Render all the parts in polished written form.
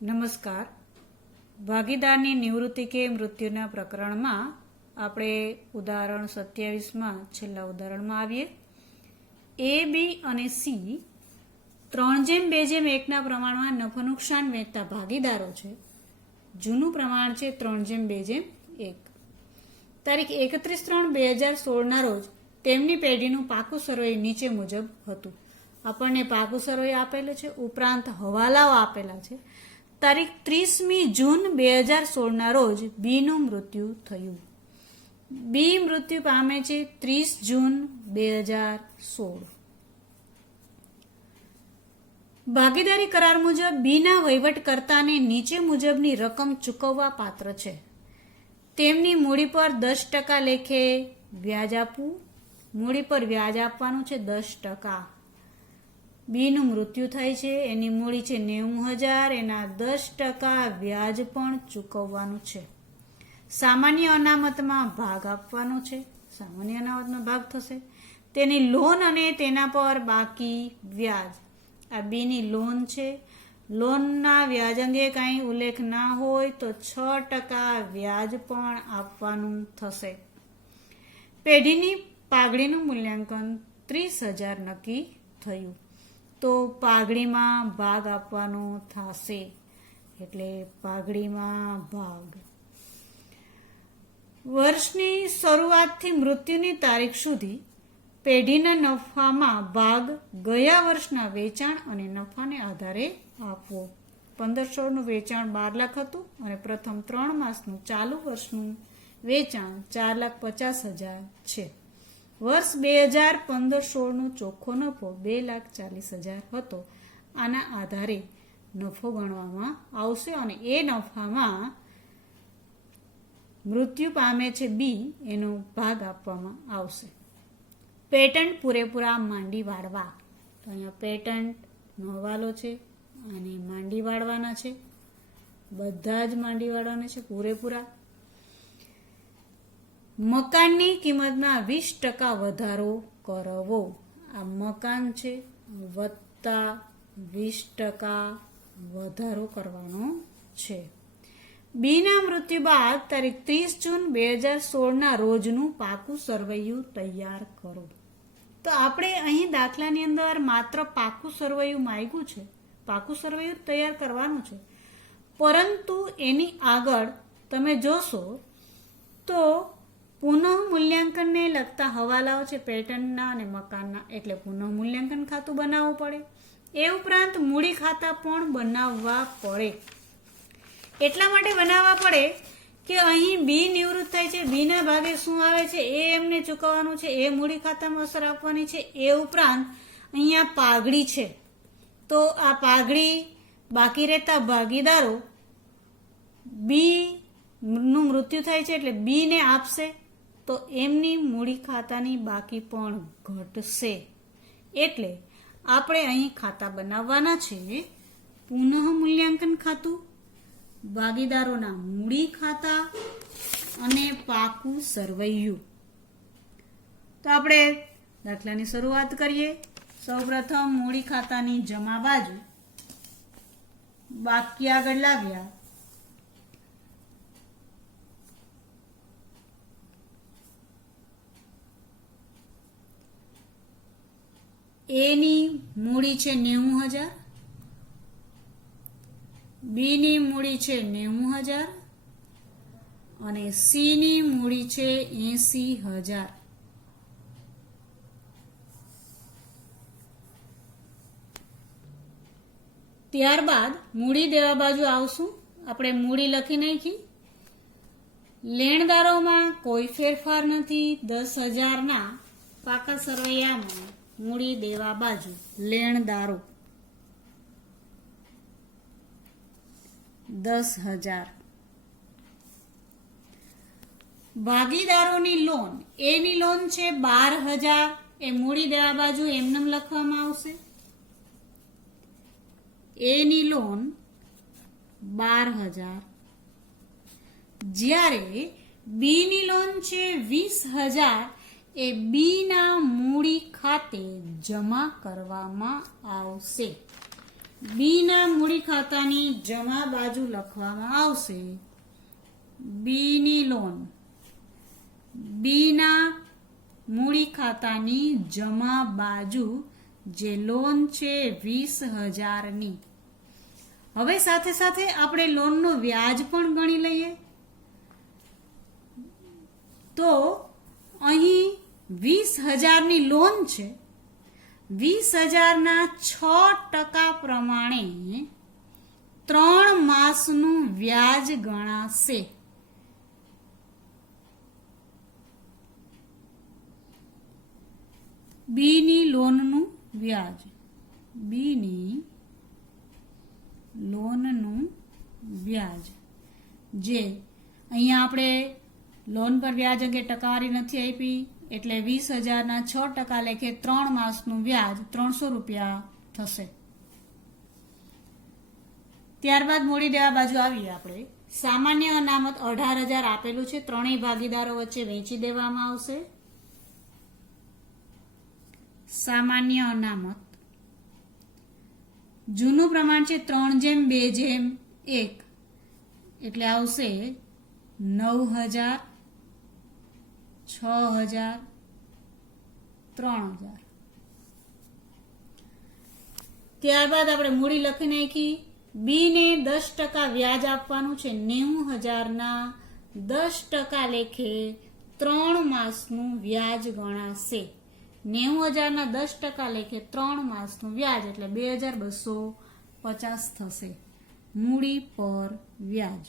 નમસ્કાર. ભાગીદારની નિવૃત્તિ કે મૃત્યુના પ્રકરણમાં આપણે ઉદાહરણ 27માં છેલ્લા ઉદાહરણમાં આવીએ. એ, બી અને સી 3:2:1ના પ્રમાણમાં નફો નુકસાન વહેંચતા ભાગીદારો છે. જૂનું પ્રમાણ છે 3:2:1. તારીખ 31/3/2016ના રોજ તેમની પેઢીનું પાકું સર્વે નીચે મુજબ હતું. આપણને પાકું સર્વે આપેલું છે, ઉપરાંત હવાલાઓ આપેલા છે. તારીખ 30મી જૂન 2016ના રોજ બીનું મૃત્યુ થયું. બી મૃત્યુ પામે છે 30 જૂન 2016. ભાગીદારી કરાર મુજબ બીના વહીવટકર્તાને નીચે મુજબની રકમ ચૂકવવા પાત્ર છે. તેમની મૂડી પર 10% લેખે વ્યાજ આપવું. મૂડી પર વ્યાજ આપવાનું છે 10%. બીનું મૃત્યુ થાય છે, એની મૂડી છે 90,000, એના 10% વ્યાજ પણ ચૂકવવાનું છે. સામાન્ય અનામતમાં ભાગ આપવાનો છે, સામાન્ય અનામતમાં ભાગ થશે. તેની લોન અને તેના પર બાકી વ્યાજ, આ બીની લોન છે. લોનના વ્યાજ અંગે કાંઈ ઉલ્લેખ ના હોય તો 6% વ્યાજ પણ આપવાનું થશે. પેઢીની પાઘડીનું મૂલ્યાંકન 30,000 નક્કી થયું તો પાઘડીમાં ભાગ આપવાનો થશે, એટલે પાઘડીમાં ભાગ. વર્ષની શરૂઆતથી મૃત્યુની તારીખ સુધી પેઢીના નફામાં ભાગ ગયા વર્ષના વેચાણ અને નફાને આધારે આપવો. 1516નું વેચાણ 12 લાખ હતું અને પ્રથમ 3 માસનું ચાલુ વર્ષનું વેચાણ 4,50,000 છે. વર્ષ 2015-16નું ચોખ્ખો નફો 2,40,000 હતો. આના આધારે નફો ગણવામાં આવશે અને એ નફામાં મૃત્યુ પામે છે બી, એનો ભાગ આપવામાં આવશે. પેટન્ટ પૂરેપૂરા માંડી વાળવા, તો અહીંયા પેટન્ટનો હવાલો છે અને માંડી વાળવાના છે. બધા જ માંડી વાળવાના છે પૂરેપૂરા. મકાનની કિંમતમાં 20% વધારો કરવો. આ મકાન છે, વત્તા 20% વધારો કરવાનો છે. બીના મૃત્યુ બાદ તારીખ 30 જૂન 2016ના રોજનું પાકું સરવૈયું તૈયાર કરો. તો આપણે અહીં દાખલાની અંદર માત્ર પાકું સરવૈયું માંગ્યું છે, પાકું સરવૈયું તૈયાર કરવાનું છે. પરંતુ એની આગળ તમે જોશો તો પુનઃ મૂલ્યાંકનને લગતા હવાલાઓ છે પેટન્ટના અને મકાનના, એટલે પુનઃ મૂલ્યાંકન ખાતું બનાવવું પડે. એ ઉપરાંત મૂડી ખાતા પણ બનાવવા પડે. એટલા માટે બનાવવા પડે કે અહીં બી નિવૃત્ત થાય છે, બીના ભાગે શું આવે છે એ એમને ચૂકવવાનું છે, એ મૂડી ખાતામાં અસર આપવાની છે. એ ઉપરાંત અહીંયા પાઘડી છે, તો આ પાઘડી બાકી રહેતા ભાગીદારો બી નું મૃત્યુ થાય છે એટલે બીને આપશે, તો એમની મૂડી ખાતાની બાકી પણ ઘટશે. એટલે આપણે અહીં ખાતા બનાવવાના છે. પુનઃ મૂલ્યાંકન ખાતું, ભાગીદારોના મૂડી ખાતા અને પાકું સરવૈયું. તો આપણે દાખલાની શરૂઆત કરીએ. સૌપ્રથમ મૂડી ખાતાની જમા બાજુ બાકી આગળ લાવ્યા. એની મૂડી છે 90,000, બીની મૂડી છે 90,000 અને સીની મૂડી છે 80,000. ત્યારબાદ મૂડી દેવા બાજુ આવશું. આપણે મૂડી લખી નાખી. લેણદારોમાં કોઈ ફેરફાર નથી. 10,000ના પાકા સરવૈયામાં મૂડી દેવા બાજુ લેણદારો 10,000. ભાગીદારોની લોન, એની લોન છે 12,000, એ મૂડી દેવા બાજુ એમને લખવામાં આવશે. એની લોન 12,000. જ્યારે બીની લોન છે 20,000, એ બીના મૂડી ખાતે જમા કરવામાં આવશે. બી ના મૂડી ખાતાની જમા બાજુ લખવામાં આવશે બી ની લોન. બી ના મૂડી ખાતાની જમા બાજુ જે લોન છે 20,000ની. હવે સાથે સાથે આપણે લોનનો વ્યાજ પણ ગણી લઈએ. તો અહીં 20,000ની લોન છે. 20,000ના 6% પ્રમાણે 3 માસનું વ્યાજ ગણાશે. બીની લોનનું વ્યાજ. બીની લોનનું વ્યાજ જે અહીંયા આપણે લોન પર વ્યાજ અંગે ટકાવારી નથી આપી એટલે 20,000ના 6% લેખે 3 માસનું વ્યાજ 300 રૂપિયા થશે. ત્યારબાદ મૂડી દેવા બાજુ આવીએ આપણે. સામાન્ય અનામત 18,000 આપેલું છે. ત્રણેય ભાગીદારો વચ્ચે વહેંચી દેવામાં આવશે. સામાન્ય અનામત જૂનું પ્રમાણ છે 3:2:1 એટલે આવશે 9,000, 6,000, 3,000. ત્યારબાદ આપણે મૂડી લખી નાખી. બી ને 10% વ્યાજ આપવાનું છે. 90,000ના 10% લેખે 3 માસનું વ્યાજ ગણાશે. 90,000ના 10% લેખે 3 માસનું વ્યાજ એટલે 2,250 થશે. મૂડી પર વ્યાજ.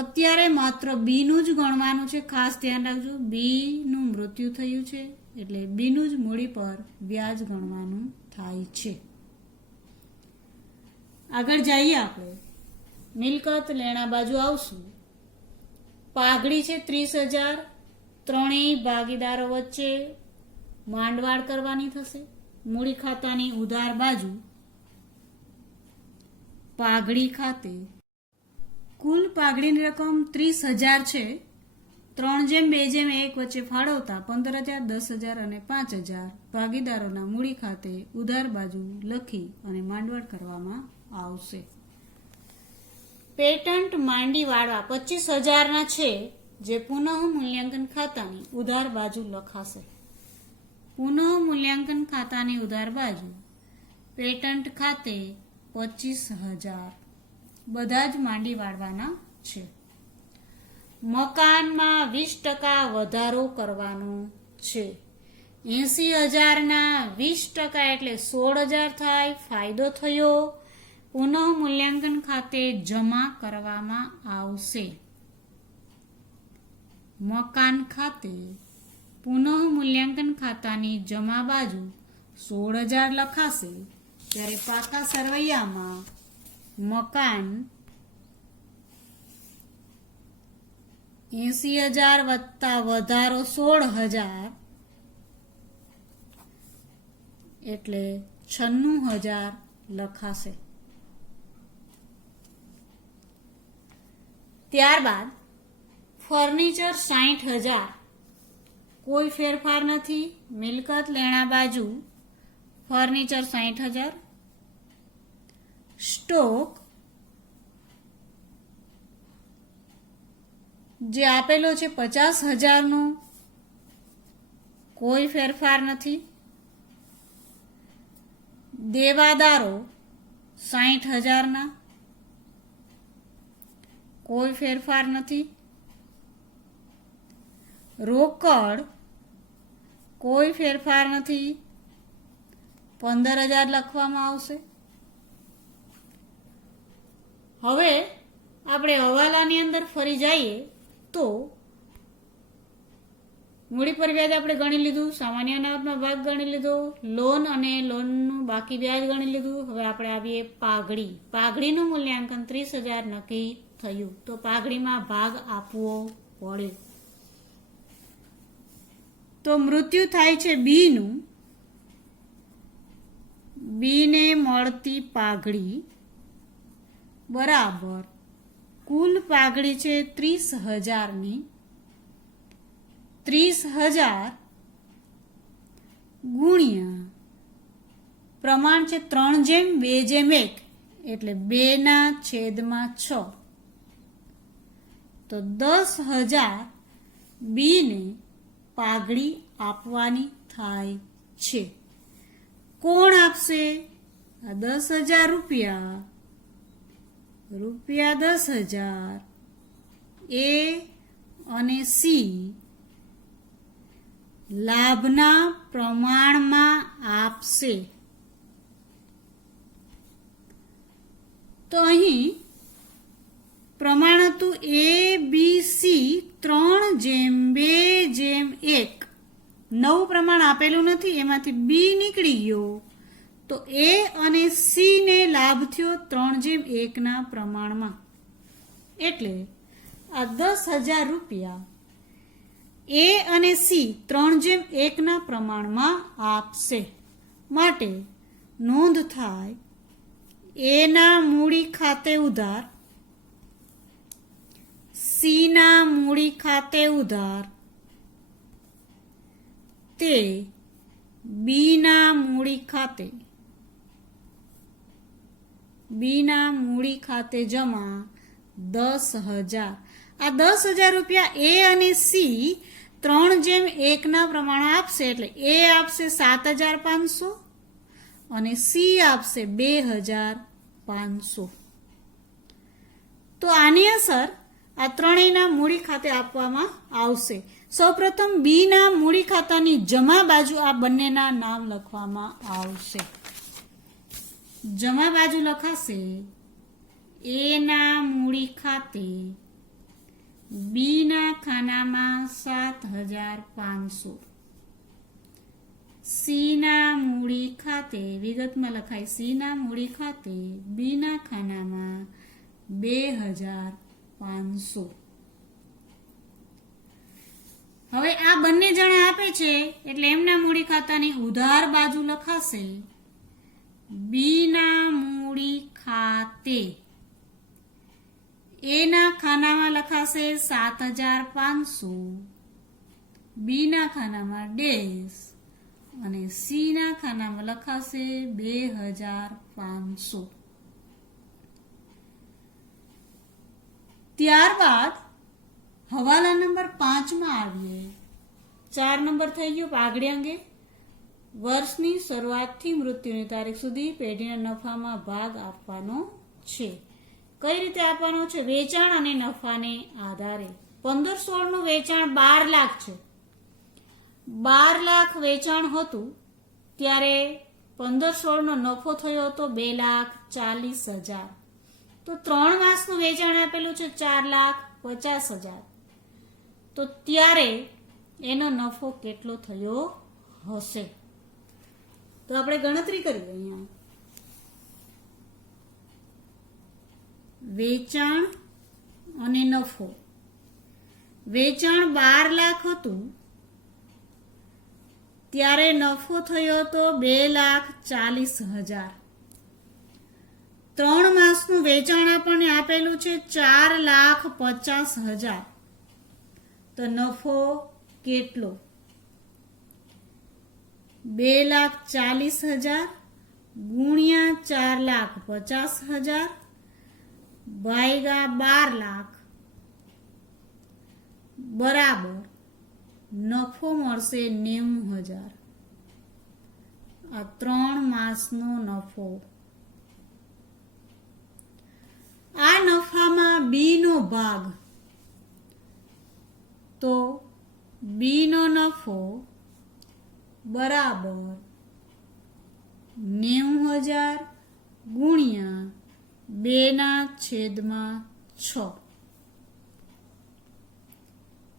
અત્યારે માત્ર બીનું જ ગણવાનું છે. ખાસ ધ્યાન રાખજો, બીનું મૃત્યુ થયું છે એટલે બીનું જ મૂડી પર વ્યાજ ગણવાનું થાય છે. આગળ જઈએ આપણે. મિલકત લેણા બાજુ આવશું. પાઘડી છે 30,000. ત્રણેય ભાગીદારો વચ્ચે માંડવાળ કરવાની થશે. મૂડી ખાતાની ઉધાર બાજુ પાઘડી ખાતે કુલ પાઘડીની રકમ 30,000 છે. 3:2:1 વચ્ચે ફાળવતા 15,000, 10,000 અને 5,000 ભાગીદારોના મૂડી ખાતે ઉધાર બાજુ લખી અને માંડવાળ કરવામાં આવશે. પેટન્ટ માંડી વાળવા 25,000ના છે જે પુનઃ મૂલ્યાંકન ખાતાની ઉધાર બાજુ લખાશે. પુનઃ મૂલ્યાંકન ખાતાની ઉધાર બાજુ પેટન્ટ ખાતે 25,000 બધા જ માંડી વાળવાના છે. મકાનમાં 20% વધારો કરવાનો છે. 80,000ના 20% એટલે 16,000 થાય. ફાયદો થયો. પુનઃ મૂલ્યાંકન ખાતે જમા કરવામાં આવશે. મકાન ખાતે પુનઃ મૂલ્યાંકન ખાતાની જમા બાજુ 16,000 લખાશે. ત્યારે પાકા સરવૈયામાં મકાન 80,000 વત્તા વધારો 16,000 એટલે 96,000 લખાશે. ત્યારબાદ ફર્નિચર 60,000 કોઈ ફેરફાર નથી. મિલકત લેણા બાજુ ફર્નિચર 60,000. સ્ટોક જે આપેલો છે 50,000નો કોઈ ફેરફાર નથી. દેવાદારો 60,000ના કોઈ ફેરફાર નથી. રોકડ કોઈ ફેરફાર નથી. 15,000 લખવામાં આવશે. હવે આપણે હવાલાની અંદર ફરી જઈએ તો મૂડી પર વ્યાજ આપણે ગણી લીધું. સામાન્ય અનામતનો ભાગ ગણી લીધો. લોન અને લોનનું બાકી વ્યાજ ગણી લીધું. હવે આપણે આવીએ પાઘડી. પાઘડીનું મૂલ્યાંકન 30,000 નક્કી થયું તો પાઘડીમાં ભાગ આપવો પડે. તો મૃત્યુ થાય છે બીનું. બીને મળતી પાઘડી બરાબર કુલ પાઘડી છે 30,000ની. 30,000 ગુણ્યા પ્રમાણ છે 3:2:1 એટલે 2/6. તો 10,000 બીને પાઘડી આપવાની થાય છે. કોણ આપશે? આ 10,000 રૂપિયા 10,000 એ અને સી લાભના પ્રમાણમાં આપશે. તો અહીં પ્રમાણ હતું ABC 3:2:1. નવું પ્રમાણ આપેલું નથી, એમાંથી બી નીકળી ગયો તો એ અને સી ને લાભ થયો 3:1 પ્રમાણમાં. એટલે આ 10,000 રૂપિયા એ અને સી 3:1 પ્રમાણમાં આપશે. માટે નોંધ થાય એના મૂડી ખાતે ઉધાર, સીના મૂડી ખાતે ઉધાર તે બીના મૂડી ખાતે જમા 10,000. આ 10,000 રૂપિયા એ અને સી 3:1 પ્રમાણે આપશે. એટલે એ આપશે 7,500 અને સી આપશે 2,500. તો આની અસર આ ત્રણેયના મૂડી ખાતે આપવામાં આવશે. સૌપ્રથમ બી ના મૂડી ખાતાની જમા બાજુ આ બંનેના નામ લખવામાં આવશે. જમા બાજુ લખાશે એ ના મૂડી ખાતે બી ના ખાનામાં 7,500. સી ના મૂડી ખાતે વિગતમાં લખાય સી ના મૂડી ખાતે બી ના ખાનામાં 2,500. હવે આ બંને જણા આપે છે એટલે એમના મૂડી ખાતાની ઉધાર બાજુ લખાશે બી ના મૂડી ખાતે એ ના ખાનામાં લખાશે 7,500, બી ના ખાનામાં ડેશ અને સી ના ખાનામાં લખાશે 2,500. ત્યારબાદ હવાલા નંબર 5 માં આવીએ. 4 નંબર થઈ ગયો પાઘડી અંગે. વર્ષની શરૂઆતથી મૃત્યુની તારીખ સુધી પેઢીના નફામાં ભાગ આપવાનો છે. કઈ રીતે આપવાનો છે? વેચાણ અને નફાને આધારે. 15/16 નું વેચાણ 12 લાખ છે. 12 લાખ વેચાણ હતું ત્યારે 15/16 નો નફો થયો હતો 2,40,000. તો 3 માસનું વેચાણ આપેલું છે 4,50,000. તો ત્યારે એનો નફો કેટલો થયો હશે? તો આપણે ગણતરી કરીએ. અહીંયા વેચાણ અને નફો. વેચાણ 12 લાખ હતું ત્યારે નફો થયો હતો 2,40,000. 3 માસનું વેચાણ આપણને આપેલું છે 4,50,000. તો નફો કેટલો? 2,40,000 ગુણ્યા 4,50,000 ભાગ્યા 12 લાખ બરાબર નફો મળશે 90,000. આ 3 માસનો નફો. આ નફામાં બી નો ભાગ, તો બી નો નફો બરાબર 90,000 ગુણ્યા 2/6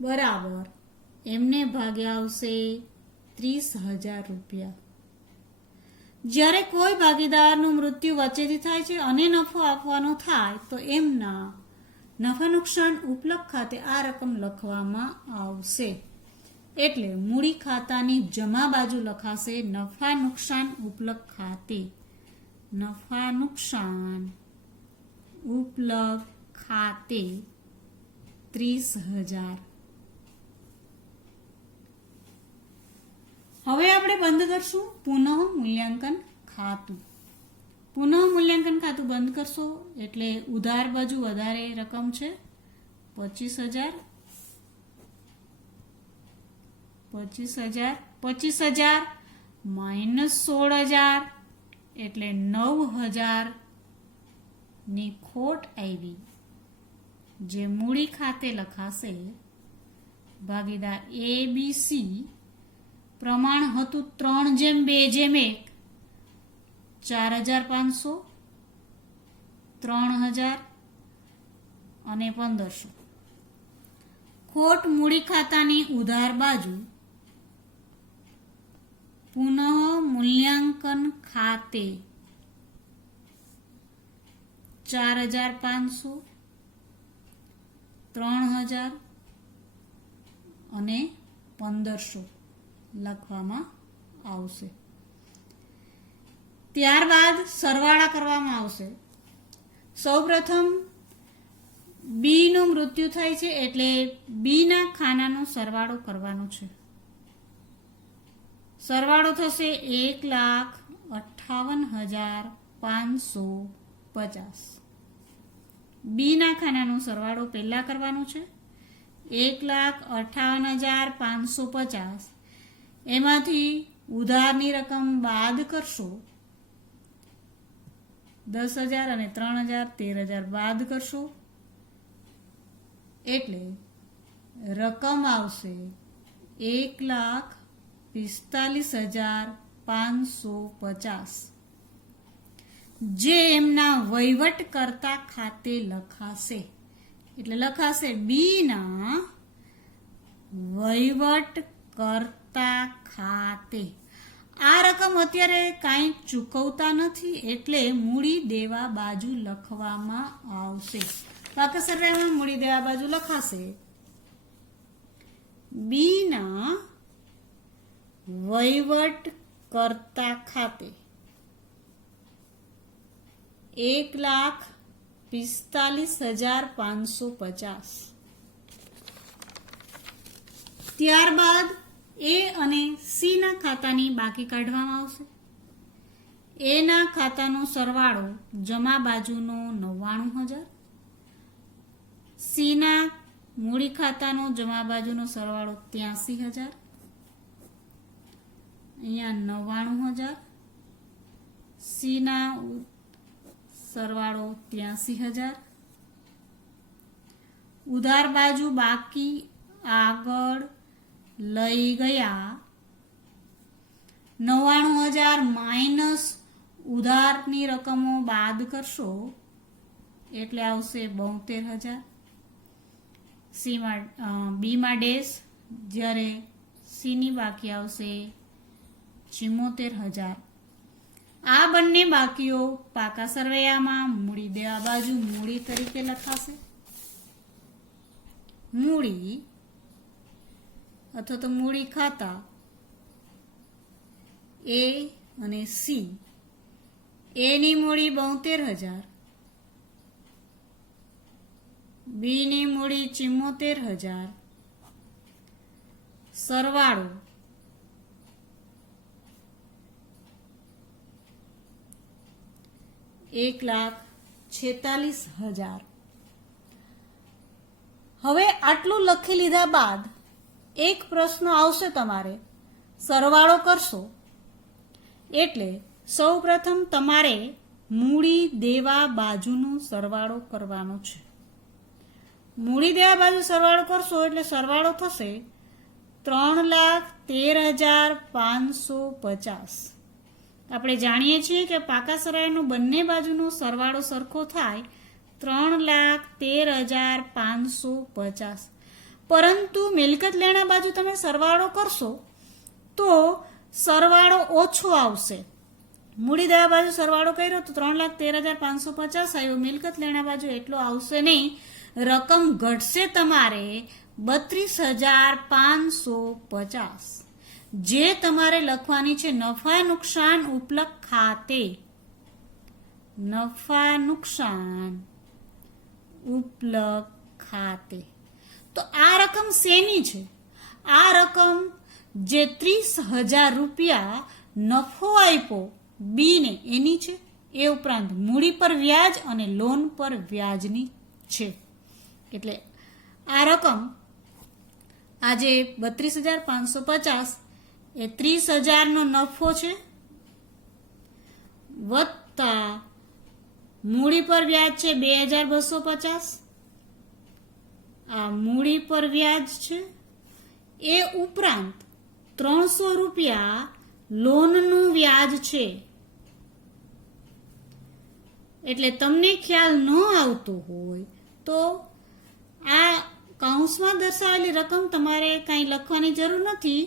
બરાબર એમને ભાગ્યા આવશે 30,000 રૂપિયા. જ્યારે કોઈ ભાગીદારનું મૃત્યુ વચ્ચેથી થાય છે અને નફો આપવાનો થાય તો એમના નફા નુકસાન ઉપલબ્ધ ખાતે આ રકમ લખવામાં આવશે. એટલે મૂડી ખાતાની જમા બાજુ લખાશે નફા નુકસાન ઉપલબ્ધ ખાતે. નફા નુકસાન ઉપલબ્ધ ખાતે 30,000. હવે આપણે બંધ કરશું પુનઃ મૂલ્યાંકન ખાતું. ખાતું. પુનઃ મૂલ્યાંકન ખાતું બંધ કરશો એટલે ઉધાર બાજુ વધારે રકમ છે 25,000. 25,000 માઇનસ 16,000 એટલે 9,000 ની ખોટ આવી, જે મૂડી ખાતે લખાશે. ભાગીદાર ABC પ્રમાણ હતું 3:2:1, 4,500, 3,000 અને 1,500. ખોટ મૂડી ખાતાની ઉધાર બાજુ પુનઃ મૂલ્યાંકન ખાતે 4,500, 3,000 અને 1,500 લખવામાં આવશે. ત્યારબાદ સરવાળા કરવામાં આવશે. સૌપ્રથમ બી નું મૃત્યુ થાય છે એટલે બી ના ખાનાનો સરવાળો કરવાનો છે. સરવાળો થશે 1,58,550. બી ના ખાનાનો સરવાળો પહેલા કરવાનો છે. 1,58,550 એમાંથી ઉધારની રકમ બાદ કરશો. 10,000 અને 3,000, 13,000 બાદ કરશો એટલે રકમ આવશે 1,45,550, જે એમના વહીવટકર્તા ખાતે લખાશે. એટલે લખાશે બી ના વહીવટકર્તા ખાતે. આ રકમ અત્યારે કાંઈ ચૂકવતા નથી એટલે મૂડી દેવા બાજુ લખવામાં આવશે. પાકા સરવાળામાં મૂડી દેવા બાજુ લખાશે બી ના વહીવટકર્તા ખાતે 1,45,550. ત્યારબાદ એ અને સી ના ખાતાની બાકી કાઢવામાં આવશે. એ ના ખાતાનો સરવાળો જમા બાજુનો 99,000, સી ના મૂડી ખાતાનો જમા બાજુનો સરવાળો 83,000, અહીંયા 99,000, સી ના સરવાળો 83,000. ઉધાર બાજુ બાકી આગળ લઈ ગયા 99,000 માઇનસ ઉધારની રકમો બાદ કરશો એટલે આવશે 72,000. બી માં ડેશ, જ્યારે સીની બાકી આવશે 74,000. આ બંને બાકીઓ પાકા સરવૈયામાં મૂડી દેવા બાજુ મૂડી તરીકે લખાશે. મૂડી અથવા તો મૂડી ખાતા એ અને સી. એની મૂડી 72,000, બી ની મૂડી 74,000, સરવાળો 1,46,000. હવે આટલું લખી લીધા બાદ એક પ્રશ્ન આવશે, તમારે સરવાળો કરશો એટલે સૌ પ્રથમ તમારે મૂડી દેવા બાજુનો સરવાળો કરવાનો છે. મૂડી દેવા બાજુ સરવાળો કરશો એટલે સરવાળો થશે 3,13,550. આપણે જાણીએ છીએ કે પાકા સરવાળાનો બંને બાજુનો સરવાળો સરખો થાય 3,13,550. પરંતુ મિલકત લેણા બાજુ તમે સરવાળો કરશો તો સરવાળો ઓછો આવશે. મૂડી દેવા બાજુ સરવાળો કર્યો તો 3,13,550 આવ્યો. મિલકત લેણા બાજુ એટલો આવશે નહીં. રકમ ઘટશે તમારે 32,550, જે તમારે લખવાની છે નફા નુકસાન ઉપલક ખાતે. નફા નુકસાન ઉપલક ખાતે. તો આ રકમ શેની છે? આ રકમ જે 30,000 રૂપિયા નફો આપ્યો બી ને એની છે, એ ઉપરાંત મૂડી પર વ્યાજ અને લોન પર વ્યાજની છે. એટલે આ રકમ આજે 32,550 એ 30,000નો નફો છે, વત્તા મૂડી પર વ્યાજ છે 2,250, આ મૂડી પર વ્યાજ છે, એ ઉપરાંત 300 રૂપિયા લોનનું વ્યાજ છે. એટલે તમને ખ્યાલ ન આવતો હોય તો આ કૌંસમાં દર્શાવેલી રકમ તમારે કાંઈ લખવાની જરૂર નથી,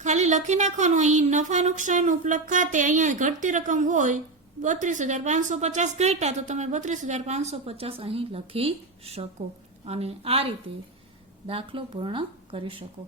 ખાલી લખી નાખવાનું અહીં નફા નુકસાન ઉપલબ્ધ ખાતે અહીંયા ઘટતી રકમ હોય 32,550 ઘટ્યા તો તમે 32,550 અહીં લખી શકો અને આ રીતે દાખલો પૂર્ણ કરી શકો.